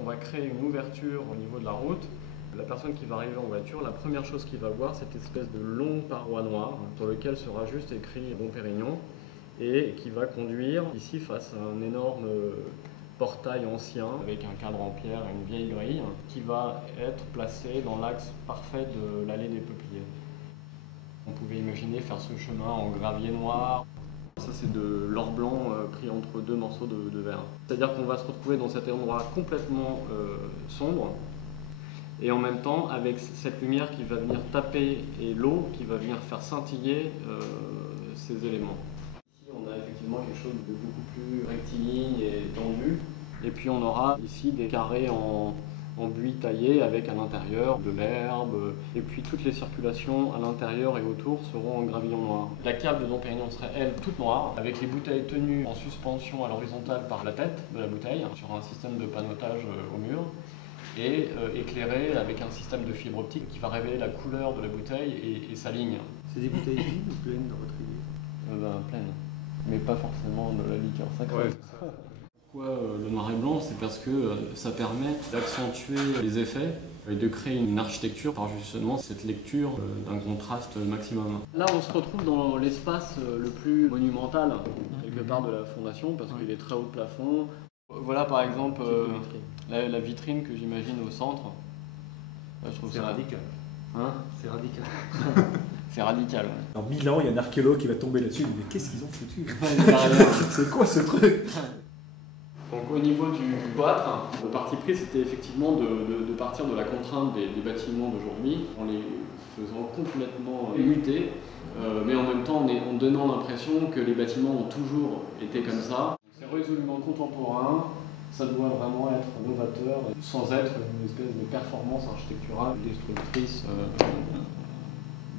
On va créer une ouverture au niveau de la route. La personne qui va arriver en voiture, la première chose qu'il va voir, c'est cette espèce de longue paroi noire sur laquelle sera juste écrit Dom Pérignon et qui va conduire ici face à un énorme portail ancien avec un cadre en pierre et une vieille grille qui va être placé dans l'axe parfait de l'allée des Peupliers. On pouvait imaginer faire ce chemin en gravier noir. Ça c'est de l'or blanc pris entre deux morceaux de verre. C'est-à-dire qu'on va se retrouver dans cet endroit complètement sombre et en même temps avec cette lumière qui va venir taper et l'eau qui va venir faire scintiller ces éléments. Ici on a effectivement quelque chose de beaucoup plus rectiligne et tendu. Et puis on aura ici des carrés en buis taillé avec à l'intérieur de l'herbe. Et puis toutes les circulations à l'intérieur et autour seront en gravillon noir. La cave de Dom Pérignon serait elle toute noire, avec les bouteilles tenues en suspension à l'horizontale par la tête de la bouteille, sur un système de panneautage au mur, et éclairée avec un système de fibre optique qui va révéler la couleur de la bouteille et sa ligne. C'est des bouteilles vides ou pleines de retrievés? Pleine, mais pas forcément de la liqueur sacrée. Ouais, c'est ça. Pourquoi le noir et blanc? C'est parce que ça permet d'accentuer les effets et de créer une architecture par justement cette lecture d'un contraste maximum. Là on se retrouve dans l'espace le plus monumental quelque part de la fondation parce qu'il est très haut de plafond. Voilà par exemple la vitrine que j'imagine au centre. Je trouve C'est ça radical. Hein? C'est radical. C'est radical. Ouais. Dans 1000 ans, il y a un archéologue qui va tomber là-dessus. Mais qu'est-ce qu'ils ont foutu? Ouais, c'est quoi ce truc? Donc au niveau du cloître, le parti pris c'était effectivement de partir de la contrainte des bâtiments d'aujourd'hui en les faisant complètement muter, mais en même temps en donnant l'impression que les bâtiments ont toujours été comme ça. C'est résolument contemporain, ça doit vraiment être novateur sans être une espèce de performance architecturale destructrice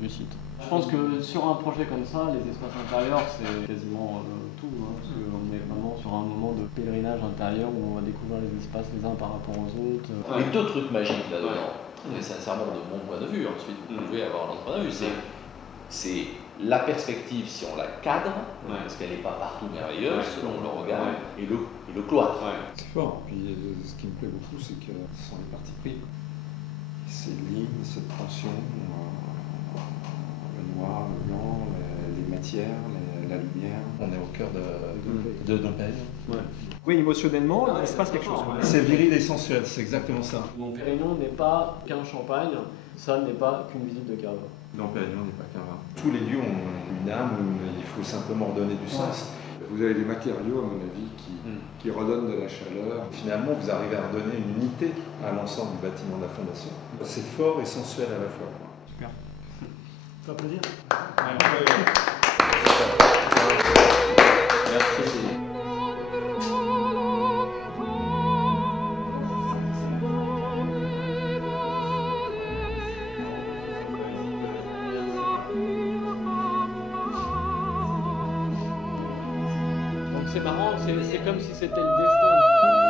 du site. Je pense que sur un projet comme ça, les espaces intérieurs, c'est quasiment tout, hein, parce qu'on est vraiment sur un moment de pèlerinage intérieur où on va découvrir les espaces les uns par rapport aux autres. Il y a deux trucs magiques là-dedans, mais sincèrement de mon point de vue, ensuite vous pouvez avoir l'autre point de vue, c'est la perspective si on la cadre, parce qu'elle n'est pas partout merveilleuse selon le regard, et le cloître. C'est fort, puis ce qui me plaît beaucoup, c'est que ce sont les parties pris. Ces lignes, cette tension, le noir, le blanc, les matières, la lumière. On est au cœur de Dom Pérignon. Ouais. Oui, émotionnellement, il se passe quelque chose. C'est viril et sensuel, c'est exactement ça. Dom Pérignon n'est pas qu'un champagne, ça n'est pas qu'une visite de cave. Dom Pérignon n'est pas qu'un vin. Tous les lieux ont une âme, il faut simplement donner du sens. Vous avez des matériaux, à mon avis, qui redonnent de la chaleur. Finalement, vous arrivez à redonner une unité à l'ensemble du bâtiment de la fondation. C'est fort et sensuel à la fois. Super. Ça fait plaisir. Merci. C'est marrant, c'est comme si c'était le destin.